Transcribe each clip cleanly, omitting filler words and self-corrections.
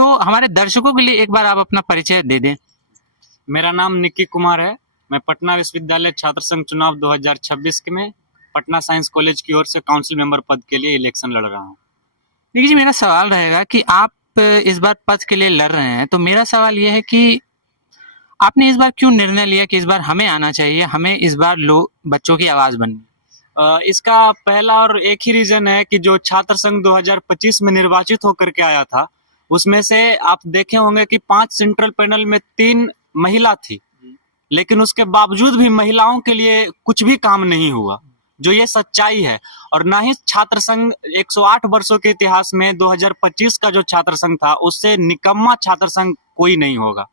तो हमारे दर्शकों के लिए एक बार आप अपना परिचय दे दें। मेरा नाम निक्की कुमार है। मैं पटना विश्वविद्यालय छात्र संघ चुनाव 2026 में पटना साइंस कॉलेज की ओर से काउंसिल मेंबर पद के लिए इलेक्शन लड़ रहा हूँ। देखिए जी, मेरा सवाल रहेगा कि आप इस बार पद के लिए लड़ रहे हैं, तो मेरा सवाल ये है कि आपने इस बार क्यों निर्णय लिया कि इस बार हमें आना चाहिए, हमें इस बार लोग बच्चों की आवाज़ बननी? इसका पहला और एक ही रीजन है कि जो छात्र संघ 2025 में निर्वाचित होकर के आया था, उसमें से आप देखे होंगे कि 5 सेंट्रल पैनल में 3 महिला थी, लेकिन उसके बावजूद भी महिलाओं के लिए कुछ भी काम नहीं हुआ, जो ये सच्चाई है। और ना ही छात्र संघ 108 वर्षों के इतिहास में 2025 का जो छात्र संघ था, उससे निकम्मा छात्र संघ कोई नहीं होगा।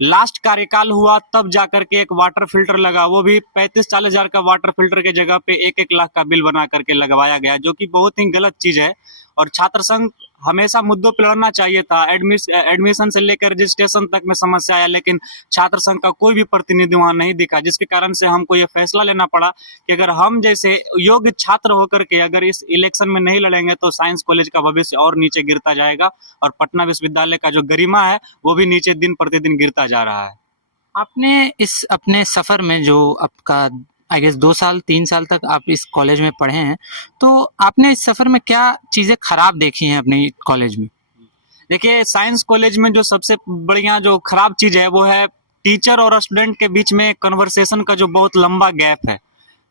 लास्ट कार्यकाल हुआ तब जाकर के एक वाटर फिल्टर लगा, वो भी 35-40 हजार का वाटर फिल्टर के जगह पे 1-1 लाख का बिल बना करके लगवाया गया, जो कि बहुत ही गलत चीज है। और छात्र संघ हमेशा मुद्दों पर लड़ना चाहिए था। एडमिशन से लेकर रजिस्ट्रेशन तक में समस्या आया, लेकिन छात्र संघ का कोई भी प्रतिनिधि वहां नहीं दिखा, जिसके कारण से हमको ये फैसला लेना पड़ा कि अगर हम जैसे योग्य छात्र होकर के अगर इस इलेक्शन में नहीं लड़ेंगे तो साइंस कॉलेज का भविष्य और नीचे गिरता जाएगा और पटना विश्वविद्यालय का जो गरिमा है वो भी नीचे दिन प्रतिदिन गिरता जा रहा है। आपने इस अपने सफ़र में जो आपका आई गेस 2 साल 3 साल तक आप इस कॉलेज में पढ़े हैं, तो आपने इस सफ़र में क्या चीज़ें खराब देखी हैं अपने कॉलेज में? देखिए, साइंस कॉलेज में जो सबसे बढ़िया जो खराब चीज है वो है टीचर और स्टूडेंट के बीच में कन्वर्सेशन का जो बहुत लंबा गैप है।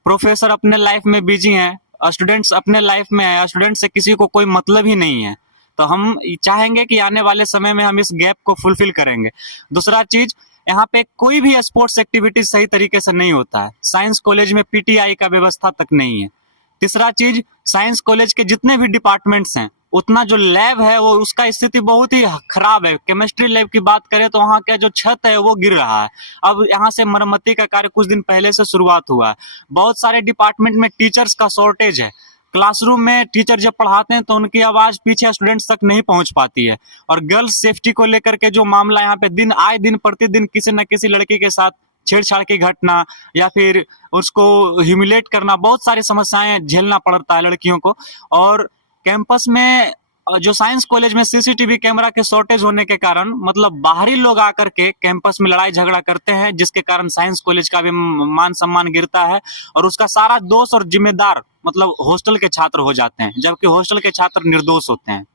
प्रोफेसर अपने लाइफ में बिजी हैं, स्टूडेंट्स अपने लाइफ में है, स्टूडेंट से किसी को कोई मतलब ही नहीं है। तो हम चाहेंगे कि आने वाले समय में हम इस गैप को फुलफिल करेंगे। दूसरा चीज, यहाँ पे कोई भी स्पोर्ट्स एक्टिविटी सही तरीके से नहीं होता है। साइंस कॉलेज में पीटीआई का व्यवस्था तक नहीं है। तीसरा चीज, साइंस कॉलेज के जितने भी डिपार्टमेंट्स हैं, उतना जो लैब है वो उसका स्थिति बहुत ही खराब है। केमिस्ट्री लैब की बात करें तो वहाँ का जो छत है वो गिर रहा है। अब यहाँ से मरम्मती का कार्य कुछ दिन पहले से शुरुआत हुआ है। बहुत सारे डिपार्टमेंट में टीचर्स का शॉर्टेज है। क्लासरूम में टीचर जब पढ़ाते हैं तो उनकी आवाज पीछे स्टूडेंट्स तक नहीं पहुंच पाती है। और गर्ल्स सेफ्टी को लेकर के जो मामला यहाँ पे दिन प्रतिदिन किसी न किसी लड़की के साथ छेड़छाड़ की घटना या फिर उसको ह्यूमिलेट करना, बहुत सारी समस्याएं झेलना पड़ता है लड़कियों को। और कैंपस में जो साइंस कॉलेज में सीसीटीवी कैमरा के शॉर्टेज होने के कारण मतलब बाहरी लोग आकर के कैंपस में लड़ाई झगड़ा करते हैं, जिसके कारण साइंस कॉलेज का भी मान सम्मान गिरता है और उसका सारा दोष और जिम्मेदार मतलब हॉस्टल के छात्र हो जाते हैं, जबकि हॉस्टल के छात्र निर्दोष होते हैं।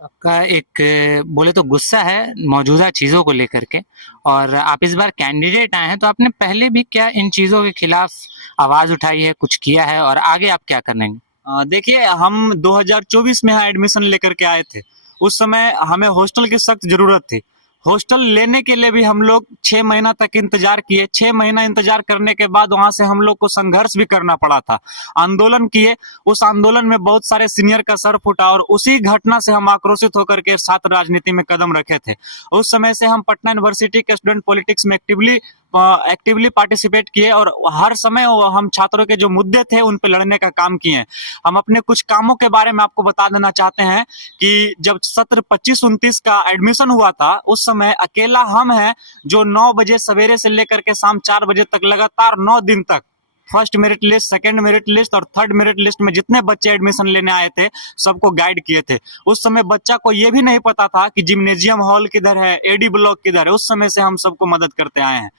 आपका एक बोले तो गुस्सा है मौजूदा चीज़ों को लेकर के, और आप इस बार कैंडिडेट आए हैं, तो आपने पहले भी क्या इन चीज़ों के खिलाफ आवाज़ उठाई है, कुछ किया है, और आगे आप क्या करेंगे? देखिए, हम 2024 में यहाँ एडमिशन लेकर के आए थे। उस समय हमें हॉस्टल की सख्त जरूरत थी। हॉस्टल लेने के लिए भी हम लोग 6 महीना तक इंतजार किए। 6 महीना इंतजार करने के बाद वहां से हम लोग को संघर्ष भी करना पड़ा था, आंदोलन किए। उस आंदोलन में बहुत सारे सीनियर का सर फूटा और उसी घटना से हम आक्रोशित होकर के छात्र राजनीति में कदम रखे थे। उस समय से हम पटना यूनिवर्सिटी के स्टूडेंट पॉलिटिक्स में एक्टिवली पार्टिसिपेट किए और हर समय हम छात्रों के जो मुद्दे थे उन पे लड़ने का काम किए। हम अपने कुछ कामों के बारे में आपको बता देना चाहते हैं कि जब सत्र 25-29 का एडमिशन हुआ था, उस समय अकेला हम हैं जो 9 बजे सवेरे से लेकर के शाम 4 बजे तक लगातार 9 दिन तक first merit list, second merit list और थर्ड मेरिट लिस्ट में जितने बच्चे एडमिशन लेने आए थे सबको गाइड किए थे। उस समय बच्चा को यह भी नहीं पता था कि जिम्नेजियम हॉल किधर है, एडी ब्लॉक किधर है। उस समय से हम सबको मदद करते आए हैं।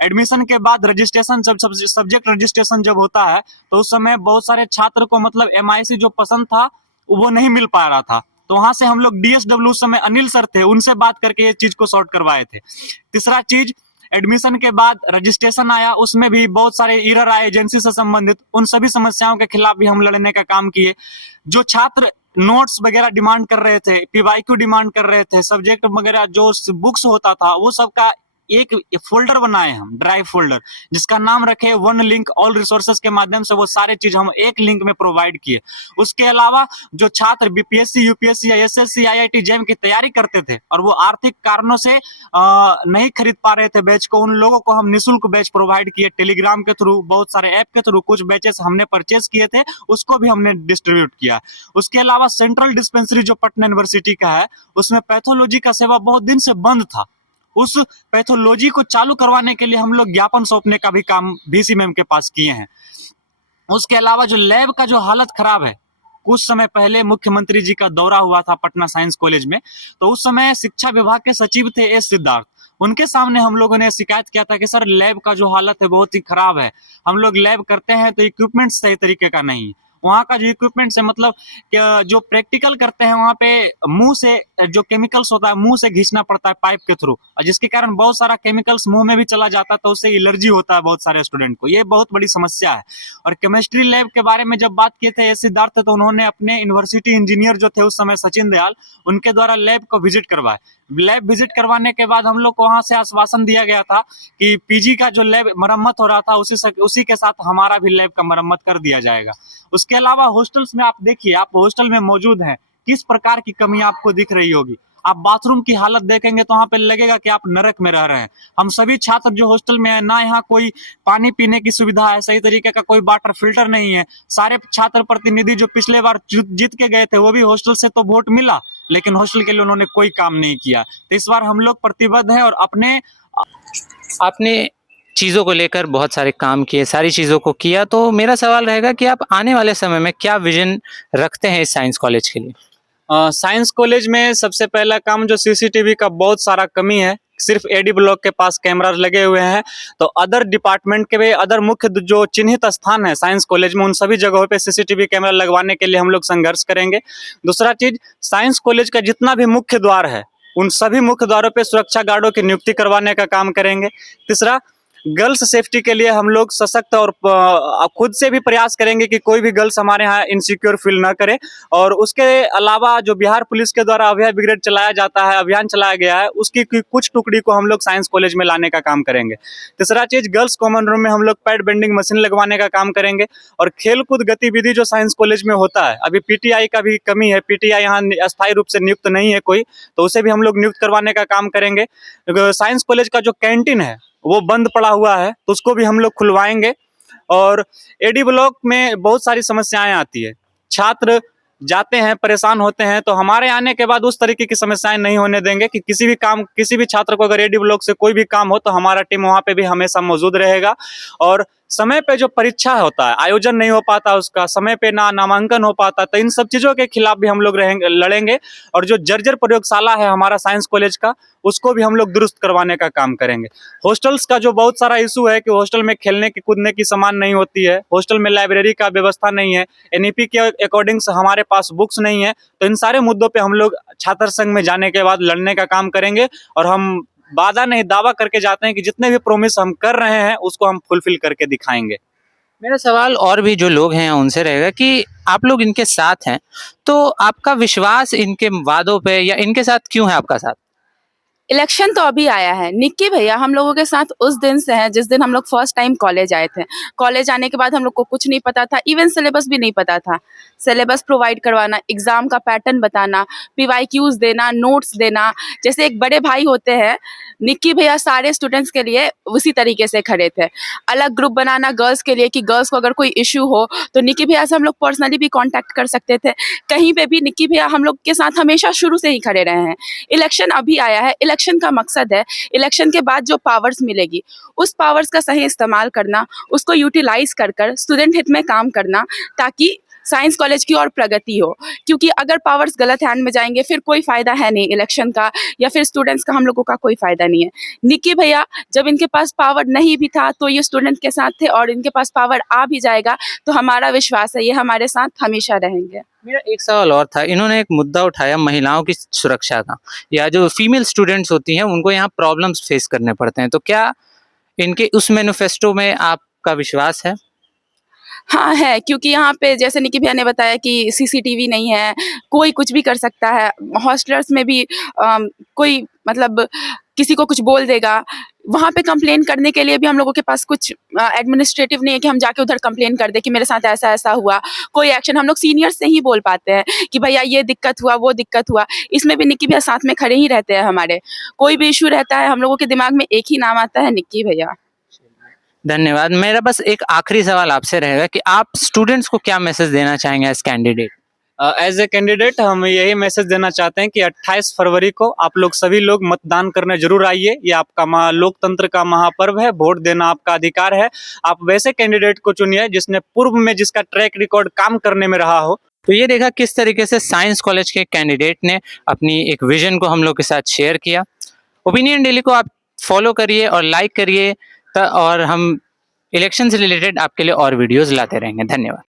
एडमिशन के बाद रजिस्ट्रेशन, सब्जेक्ट रजिस्ट्रेशन जब होता है तो उस समय बहुत सारे छात्र को मतलब MIC जो पसंद था वो नहीं मिल पा रहा था, तो वहां से हम लोग DSW उस समय अनिल सर थे, उनसे बात करके ये चीज को सॉर्ट करवाए थे। तीसरा चीज, एडमिशन के बाद रजिस्ट्रेशन आया, उसमें भी बहुत सारे एरर आए एजेंसी से संबंधित। उन सभी समस्याओं के खिलाफ भी हम लड़ने का काम किए। जो छात्र नोट्स वगैरह डिमांड कर रहे थे, PYQ डिमांड कर रहे थे, सब्जेक्ट वगैरह जो बुक्स होता था, वो सबका एक फोल्डर बनाए हम, ड्राइव फोल्डर, जिसका नाम रखे वन लिंक ऑल रिसोर्सेज के माध्यम से वो सारे चीज हम एक लिंक में प्रोवाइड किए। उसके अलावा जो छात्र BPSC, UPSC या SSC, IIT, JEM की तैयारी करते थे और वो आर्थिक कारणों से नहीं खरीद पा रहे थे बैच को, उन लोगों को हम निःशुल्क बैच प्रोवाइड किए। टेलीग्राम के थ्रू, बहुत सारे ऐप के थ्रू कुछ बैचेस हमने परचेज किए थे, उसको भी हमने डिस्ट्रीब्यूट किया। उसके अलावा सेंट्रल डिस्पेंसरी जो पटना यूनिवर्सिटी का है, उसमें पैथोलॉजी का सेवा बहुत दिन से बंद था। उस पैथोलॉजी को चालू करवाने के लिए हम लोग ज्ञापन सौंपने का भी काम VC मैम के पास किए हैं। उसके अलावा जो लैब का जो हालत खराब है, कुछ समय पहले मुख्यमंत्री जी का दौरा हुआ था पटना साइंस कॉलेज में, तो उस समय शिक्षा विभाग के सचिव थे एस सिद्धार्थ। उनके सामने हम लोगों ने शिकायत किया था कि सर लैब का जो हालत है बहुत ही खराब है, हम लोग लैब करते हैं तो इक्विपमेंट सही तरीके का नहीं है, वहाँ का जो इक्विपमेंट्स है मतलब जो प्रैक्टिकल करते हैं वहाँ पे मुंह से जो केमिकल्स होता है मुंह से घिसना पड़ता है पाइप के थ्रू, और जिसके कारण बहुत सारा केमिकल्स मुंह में भी चला जाता है, तो उससे एलर्जी होता है बहुत सारे स्टूडेंट को। ये बहुत बड़ी समस्या है। और केमिस्ट्री लैब के बारे में जब बात किए थे एस सिद्धार्थ, तो उन्होंने अपने यूनिवर्सिटी इंजीनियर जो थे उस समय सचिन दयाल, उनके द्वारा लैब को विजिट करवाया। लैब विजिट करवाने के बाद हम लोग को वहां से आश्वासन दिया गया था कि पीजी का जो लैब मरम्मत हो रहा था उसी के साथ हमारा भी लैब का मरम्मत कर दिया जाएगा। उसके अलावा हॉस्टल्स में आप देखिए, आप हॉस्टल में मौजूद हैं, किस प्रकार की कमी आपको दिख रही होगी। आप बाथरूम की हालत देखेंगे तो वहां पे लगेगा कि आप नरक में रह रहे हैं। हम सभी छात्र जो हॉस्टल में है, ना यहाँ कोई पानी पीने की सुविधा है, सही तरीके का कोई वाटर फिल्टर नहीं है। सारे छात्र प्रतिनिधि जो पिछले बार जीत के गए थे वो भी हॉस्टल से तो वोट मिला, लेकिन हॉस्टल के लिए उन्होंने कोई काम नहीं किया। तो इस बार हम लोग प्रतिबद्ध हैं और अपने आपने चीज़ों को लेकर बहुत सारे काम किए, सारी चीज़ों को किया, तो मेरा सवाल रहेगा कि आप आने वाले समय में क्या विजन रखते हैं इस साइंस कॉलेज के लिए? साइंस कॉलेज में सबसे पहला काम जो सीसीटीवी का बहुत सारा कमी है, सिर्फ एडी ब्लॉक के पास कैमराज लगे हुए हैं, तो अदर डिपार्टमेंट के भी अदर मुख्य जो चिन्हित स्थान है साइंस कॉलेज में, उन सभी जगहों पे सीसीटीवी कैमरा लगवाने के लिए हम लोग संघर्ष करेंगे। दूसरा चीज, साइंस कॉलेज का जितना भी मुख्य द्वार है उन सभी मुख्य द्वारों पे सुरक्षा गार्डों की नियुक्ति करवाने का काम करेंगे। तीसरा, गर्ल्स सेफ्टी के लिए हम लोग सशक्त और खुद से भी प्रयास करेंगे कि कोई भी गर्ल्स हमारे यहाँ इनसिक्योर फील ना करे। और उसके अलावा जो बिहार पुलिस के द्वारा अभय ब्रिगेड चलाया जाता है, अभियान चलाया गया है, उसकी कुछ टुकड़ी को हम लोग साइंस कॉलेज में लाने का काम करेंगे। तीसरा चीज, गर्ल्स कॉमन रूम में हम लोग पैड बेंडिंग मशीन लगवाने का काम करेंगे। और खेल कूद गतिविधि जो साइंस कॉलेज में होता है, अभी पीटीआई का भी कमी है, पीटीआई यहाँ अस्थायी रूप से नियुक्त नहीं है कोई, तो उसे भी हम लोग नियुक्त करवाने का काम करेंगे। साइंस कॉलेज का जो कैंटीन है वो बंद पड़ा हुआ है, तो उसको भी हम लोग खुलवाएंगे। और एडी ब्लॉक में बहुत सारी समस्याएं आती है, छात्र जाते हैं परेशान होते हैं, तो हमारे आने के बाद उस तरीके की समस्याएं नहीं होने देंगे कि किसी भी छात्र को अगर एडी ब्लॉक से कोई भी काम हो तो हमारा टीम वहां पे भी हमेशा मौजूद रहेगा। और समय पे जो परीक्षा होता है, आयोजन नहीं हो पाता, उसका समय पे ना नामांकन हो पाता, तो इन सब चीजों के खिलाफ भी हम लोग लड़ेंगे। और जो जर्जर प्रयोगशाला है हमारा साइंस कॉलेज का, उसको भी हम लोग दुरुस्त करवाने का काम करेंगे। हॉस्टल्स का जो बहुत सारा इशू है कि हॉस्टल में खेलने की कूदने की सामान नहीं होती है, हॉस्टल में लाइब्रेरी का व्यवस्था नहीं है, एनईपी के अकॉर्डिंग हमारे पास बुक्स नहीं है, तो इन सारे मुद्दों पे हम लोग छात्र संघ में जाने के बाद लड़ने का काम करेंगे। और हम वादा नहीं दावा करके जाते हैं कि जितने भी प्रोमिस हम कर रहे हैं उसको हम फुलफिल करके दिखाएंगे। मेरा सवाल और भी जो लोग हैं उनसे रहेगा कि आप लोग इनके साथ हैं, तो आपका विश्वास इनके वादों पे या इनके साथ क्यों है आपका साथ? इलेक्शन तो अभी आया है। निक्की भैया हम लोगों के साथ उस दिन से हैं जिस दिन हम लोग फर्स्ट टाइम कॉलेज आए थे। कॉलेज आने के बाद हम लोग को कुछ नहीं पता था, इवन सिलेबस भी नहीं पता था। सिलेबस प्रोवाइड करवाना, एग्ज़ाम का पैटर्न बताना, पीवाईक्यूज देना, नोट्स देना, जैसे एक बड़े भाई होते हैं, निक्की भैया सारे स्टूडेंट्स के लिए उसी तरीके से खड़े थे। अलग ग्रुप बनाना गर्ल्स के लिए कि गर्ल्स को अगर कोई इशू हो तो निक्की भैया से हम लोग पर्सनली भी कॉन्टैक्ट कर सकते थे। कहीं पे भी निक्की भैया हम लोग के साथ हमेशा शुरू से ही खड़े रहे हैं। इलेक्शन अभी आया है, इलेक्शन का मकसद है इलेक्शन के बाद जो पावर्स मिलेगी उस पावर्स का सही इस्तेमाल करना, उसको यूटिलाइज कर कर स्टूडेंट हित में काम करना, ताकि साइंस कॉलेज की और प्रगति हो। क्योंकि अगर पावर्स गलत हैंड में जाएंगे फिर कोई फ़ायदा है नहीं इलेक्शन का, या फिर स्टूडेंट्स का हम लोगों का कोई फ़ायदा नहीं है। निक्की भैया जब इनके पास पावर नहीं भी था तो ये स्टूडेंट के साथ थे, और इनके पास पावर आ भी जाएगा तो हमारा विश्वास है ये हमारे साथ हमेशा रहेंगे। मेरा एक सवाल और था, इन्होंने एक मुद्दा उठाया महिलाओं की सुरक्षा का, या जो फीमेल स्टूडेंट्स होती हैं उनको यहाँ प्रॉब्लम्स फेस करने पड़ते हैं, तो क्या इनके उस मैनिफेस्टो में आपका विश्वास है? हाँ है, क्योंकि यहाँ पे जैसे निक्की भैया ने बताया कि सीसीटीवी नहीं है, कोई कुछ भी कर सकता है। हॉस्टलर्स में भी कोई मतलब किसी को कुछ बोल देगा, वहाँ पे कंप्लेन करने के लिए भी हम लोगों के पास कुछ एडमिनिस्ट्रेटिव नहीं है कि हम जाके उधर कंप्लेन कर दें कि मेरे साथ ऐसा ऐसा हुआ। कोई एक्शन हम लोग सीनियर से ही बोल पाते हैं कि भैया ये दिक्कत हुआ, वो दिक्कत हुआ। इसमें भी निक्की भैया साथ में खड़े ही रहते हैं हमारे। कोई भी इशू रहता है हम लोगों के दिमाग में एक ही नाम आता है, निक्की भैया। धन्यवाद। मेरा बस एक आखिरी सवाल आपसे रहेगा कि आप स्टूडेंट्स को क्या मैसेज देना चाहेंगे as candidate? As a candidate हम यही मैसेज देना चाहते हैं कि 28 फरवरी को आप लोग सभी लोग मतदान करने जरूर आइए। ये आपका लोकतंत्र का महापर्व है, वोट देना आपका अधिकार है। आप वैसे कैंडिडेट को चुनिए जिसने पूर्व में जिसका ट्रैक रिकॉर्ड काम करने में रहा हो। तो ये देखा किस तरीके से साइंस कॉलेज के कैंडिडेट ने अपनी एक विजन को हम लोग के साथ शेयर किया। ओपिनियन डेली को आप फॉलो करिए और लाइक करिए और हम इलेक्शन से रिलेटेड आपके लिए और वीडियोस लाते रहेंगे। धन्यवाद।